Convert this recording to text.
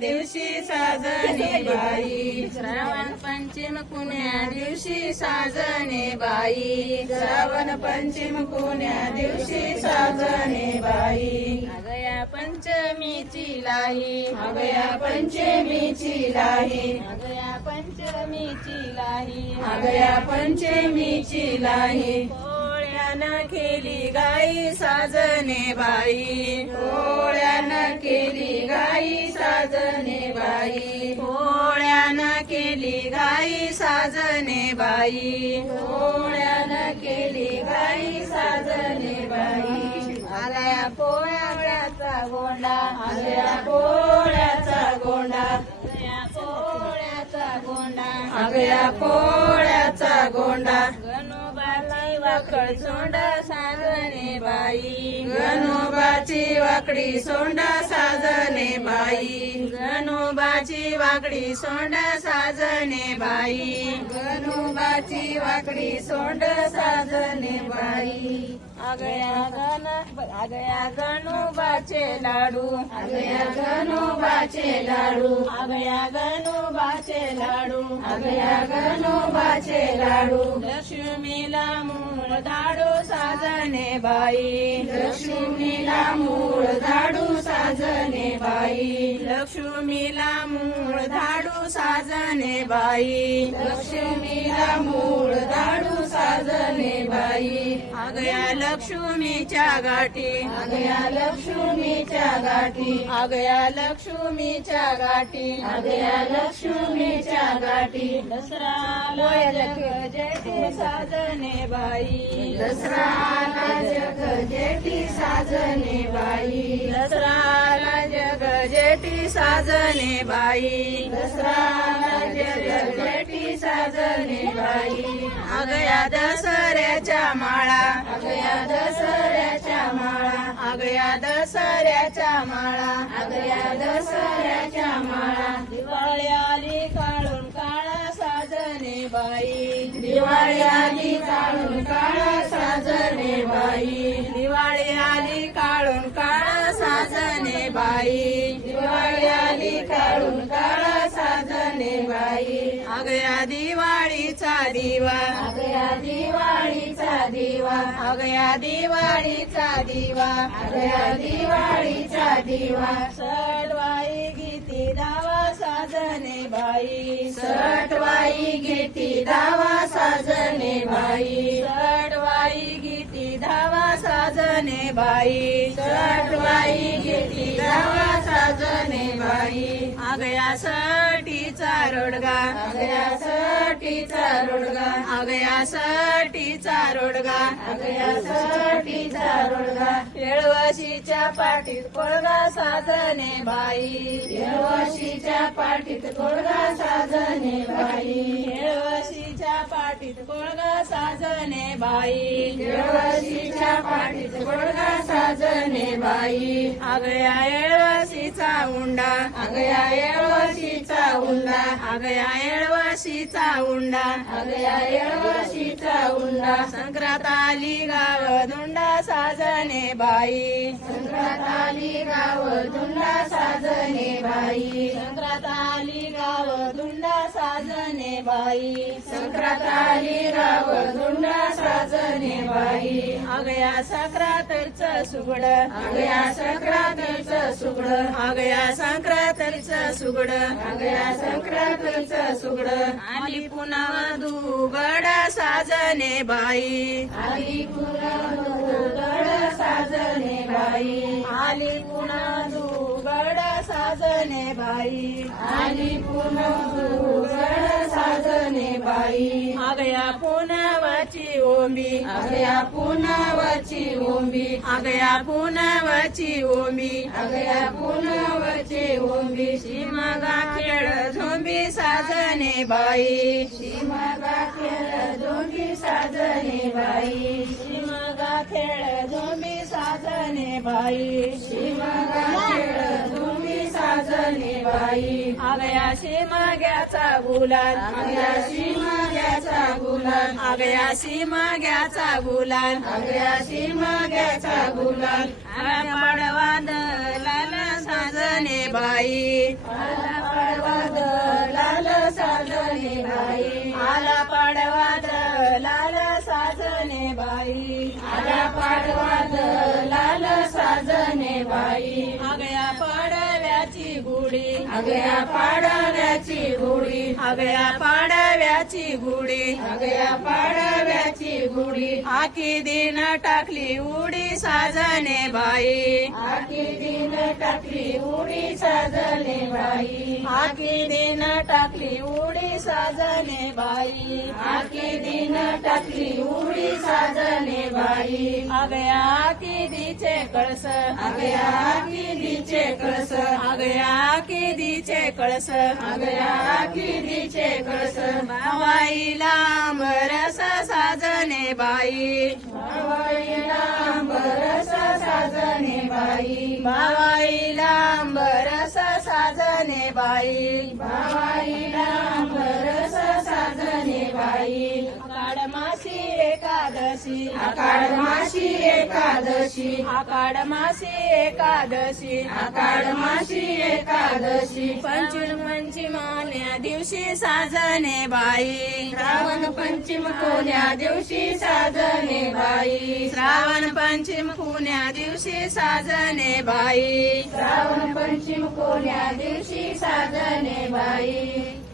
दिवशी साजणे बाई, श्रावण पंचम कुण्या दिवशी साजणे बाई, श्रावण पंचम कुण्या दिवशी साजणे बाई, अगया पंचमीची लाही, अगया पंचमीची लाही, अगया पंचमीची लाही, अगया पंचमीची लाही, पोळ्यानं केली गाई साजणे बाई, पोळ्यानं केली गाई साजणे बाई, पोळ्यानं केली गाई साजणे बाई, पोळ्यानं केली गाई साजणे बाई, आल्या पोळ्याचा गोंडा, आल्या पोळ्याचा गोंडा, आल्या पोळ्याचा गोंडा, अगया पोळ्याचा गोंडा, गणोबाची वाकड सोंड साजणे बाई, गणोबाची वाकडी सोंड साजणे बाई, गणोबाची वाकडी सोंड साजणे बाई, गणोबाची वाकडी सोंड साजणे बाई, अगया गणोबाचे लाडू, अगया गणोबाचे लाडू, अगया गणोबाचे लाडू, अगया गणोबाचे लाडू, लक्ष्मीला मूळ धाडू साजणे बाई, लक्ष्मीला मूळ धाडू साजणे बाई, लक्ष्मीला मूळ धाडू साजणे बाई, लक्ष्मीला मूळ धाडू साजणे बाई, अगया लक्ष्मीच्या गाठी, अगया लक्ष्मीच्या गाठी, अगया लक्ष्मीच्या गाठी, अगया लक्ष्मीच्या गाठी, दसरा जयते साजणे बाई, दसरा जग जेठी साजणे बाई, दसरा जग जेठी साजणे बाई, दसरा जग जेठी साजणे बाई, अगया दसऱ्याच्या माळा, अगया दसऱ्याच्या माळा, अगया दसऱ्याच्या माळा, अगया दसऱ्याच्या माळा, दिवाळी आली काढून काळा साजणे बाई, दिवाळी आली काढून काळा साजणे बाई, दिवाळी आली काढून काळा साजणे बाई, दिवाळी आली काढून काळा साजणे बाई, अगया दिवाळीचा दिवा, अगया दिवाळीचा दिवा, अगया दिवाळीचा दिवा, अगया दिवाळीचा दिवा, सटवाई गीती दावा साजणे बाई, सटवाई घेती दावा साजणे बाई, सटवाई गीती धावा साजणे बाई, सटवाई घेती दावा साजणे बाई, अगया सटीचा रोडगा, अगया सटीचा रोडगा, अगया सटीचा रोडगा, अगया सटीचा रोडगा, येळवशीच्या पाठीत कोळगा साजणे बाई, येळवशीच्या पाठीत कोळगा साजणे बाई, येळवशीच्या पाठीत कोळगा साजणे बाई, येळवशीच्या पाठीत कोळगा साजणे बाई, अगया येळवशीचा उंडा, अगया येळवशीचा उंडा, अगया येळवशीचा उंडा, अगया येळवशीचा उंडा, संक्रांत आली गाव धुंडा साजणे बाई, संक्रांत आली गाव धुंडा साजणे बाई, संक्रांत आली गाव धुंडा साजणे बाई, संक्रांत आली गाव धुंडा साजणे बाई, अगया संक्रांतचं सुगड, अगया संक्रांतीचं सुगडं, अगया संक्रांतचं सुगड, अगया संक्रांतीचं सुगडं, आली पुन्हा दुगड साजणे बाई, आली पुरगड साजणे बाई, आली पुन्हा दुगड साजणे बाई, आली पुरगड साजणे बाई, अगया पुनवाची ओंबी, अगया पुनवाची ओंबी, अगया पुनवाची ओंबी, अगया पुनवची ओंबी, शिमगा खेळ झोंबी साजणे बाई, शिमगा खेळ जोगी साजणे बाई, शिमगा खेळ झोंबी साजणे बाई, शिमगा खेळ जोगी साजणे बाई, अगया शिमग्याचा गुलाल, अगया शिमग्याचा गुलाल, अगया शिमग्याचा गुलाल, अगया शिमग्याचा गुलाल, पडवा दलाल साजणे साजने बाई आला पाडवा लाल साजने बाई आला पाडवा लाल साजने बाई आला पाडवा लाल साजने बाई आगळ्या पाडव्याची गुढी अगया पाडव्याची गुढी आगळ्या पाडव्याची गुढी अगया पाडव्याची गुढी आखी दिन टाकली उडी साजने बाई आखी दिन टाकली उडी साजने बाई आखी दिन टाकली उडी साजने बाई आखी दिन टाकली उडी साजने बाई आगळ्या किदीचे कळस अगया किदीचे कळस आगळ्या किदीचे कळस अगया किदीचे कळस बाईला बरस साजने बाई बाईला बरस साजने बाई बाईला बरस साजने बाई बाईला बरस साजने बाई आषाढमासी एकादशी आषाढ मासी एकादशी आषाढमासी एकादशी आषाढ मासी एकादशी पंचमान्या दिवशी साजने बाई श्रावण पंचम कोण्या दिवशी साजने बाई श्रावण पंचम पुण्या दिवशी साजने बाई श्रावण पंचम कोण्या दिवशी साजने बाई